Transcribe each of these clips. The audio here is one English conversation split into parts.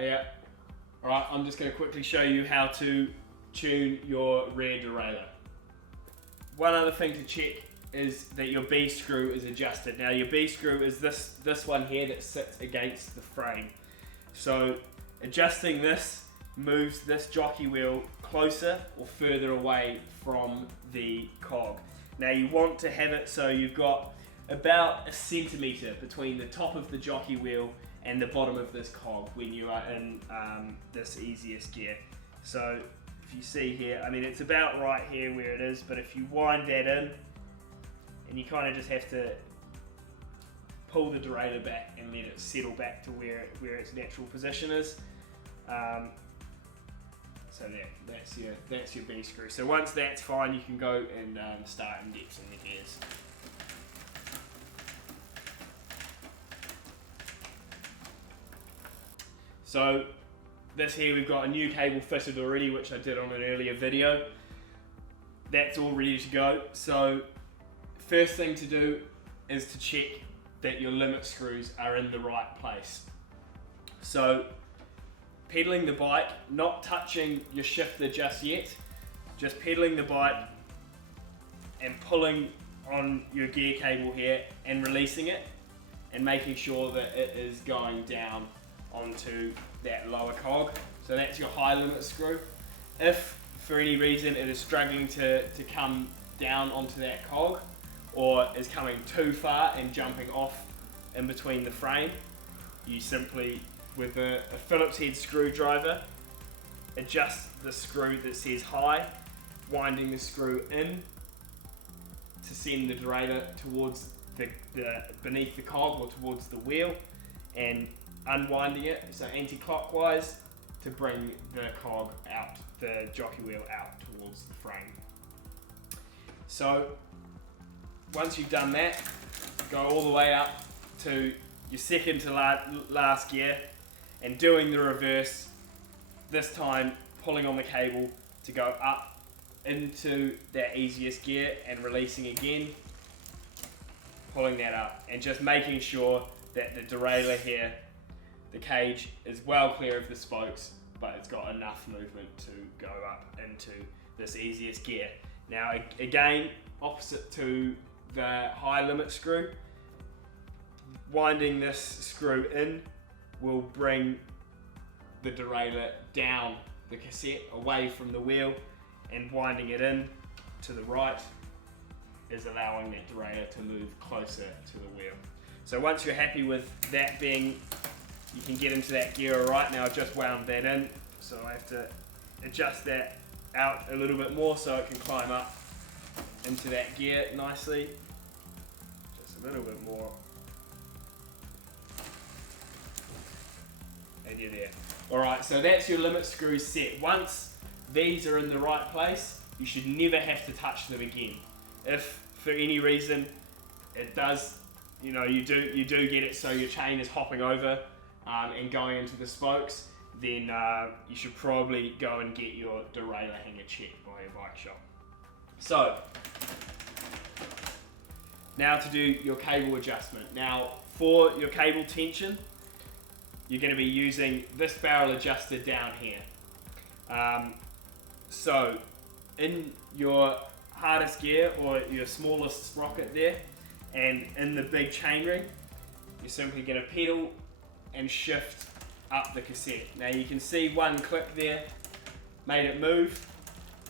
Yeah. Alright, I'm just going to quickly show you how to tune your rear derailleur. One other thing to check is that your B screw is adjusted. Now your B screw is this one here that sits against the frame. So adjusting this moves this jockey wheel closer or further away from the cog. Now you want to have it so you've got about a centimetre between the top of the jockey wheel and the bottom of this cog when you are in this easiest gear. So if you see here, I mean it's about right here where it is, but if you wind that in, and you kind of just have to pull the derailleur back and let it settle back to where its natural position is. So that's your B screw. So once that's fine, you can go and start indexing the gears. So this here, we've got a new cable fitted already, which I did on an earlier video. That's all ready to go. So first thing to do is to check that your limit screws are in the right place. So pedaling the bike, not touching your shifter just yet, just pedaling the bike and pulling on your gear cable here and releasing it and making sure that it is going down onto that lower cog. So that's your high limit screw. If for any reason it is struggling to come down onto that cog or is coming too far and jumping off in between the frame, you simply, with a Phillips head screwdriver, adjust the screw that says high, winding the screw in to send the derailleur towards the beneath the cog or towards the wheel, and unwinding it, so anti-clockwise, to bring the cog out, the jockey wheel out towards the frame. So once you've done that, go all the way up to your second to last gear and doing the reverse, this time pulling on the cable to go up into that easiest gear and releasing again, pulling that up and just making sure that the derailleur here, the cage, is well clear of the spokes, but it's got enough movement to go up into this easiest gear. Now again, opposite to the high limit screw, winding this screw in will bring the derailleur down the cassette away from the wheel, and winding it in to the right is allowing that derailleur to move closer to the wheel. So once you're happy with that being, you can get into that gear. Alright, now I've just wound that in, so I have to adjust that out a little bit more so it can climb up into that gear nicely. Just a little bit more. And you're there. Alright, so that's your limit screws set. Once these are in the right place, you should never have to touch them again. If for any reason it does, you do get it so your chain is hopping over and going into the spokes, then you should probably go and get your derailleur hanger checked by your bike shop. So now to do your cable adjustment. Now for your cable tension, you're going to be using this barrel adjuster down here. So in your hardest gear or your smallest sprocket there, and in the big chainring, you're simply going to pedal and shift up the cassette. Now you can see one click there made it move,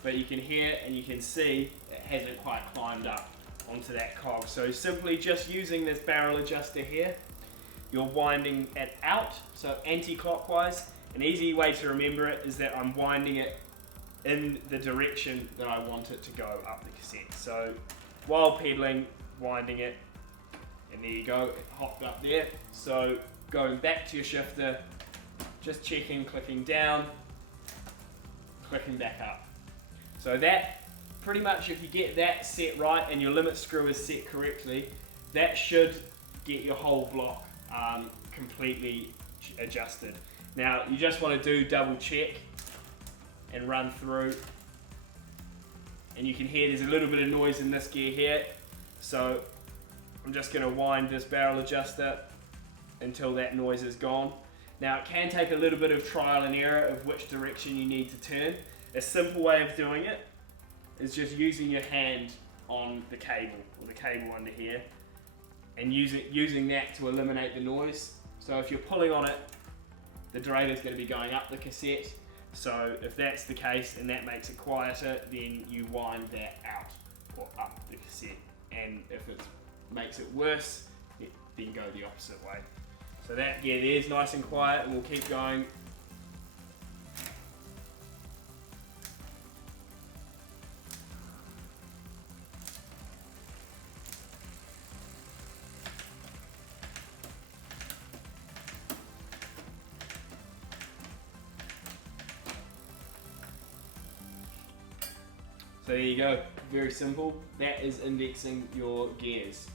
but you can hear and you can see it hasn't quite climbed up onto that cog. So simply just using this barrel adjuster here, you're winding it out, so anti-clockwise. An easy way to remember it is that I'm winding it in the direction that I want it to go up the cassette. So while pedaling, winding it, and there you go, it hopped up there. So going back to your shifter, just checking, clicking down, clicking back up. So that pretty much, if you get that set right and your limit screw is set correctly, that should get your whole block completely adjusted. Now you just want to do double check and run through, and you can hear there's a little bit of noise in this gear here, so I'm just going to wind this barrel adjuster until that noise is gone. Now it can take a little bit of trial and error of which direction you need to turn. A simple way of doing it is just using your hand on the cable, or the cable under here, and using that to eliminate the noise. So if you're pulling on it, the derailleur is going to be going up the cassette. So if that's the case and that makes it quieter, then you wind that out or up the cassette. And if it makes it worse, then go the opposite way. So that, yeah, there's nice and quiet, and we'll keep going. So there you go, very simple. That is indexing your gears.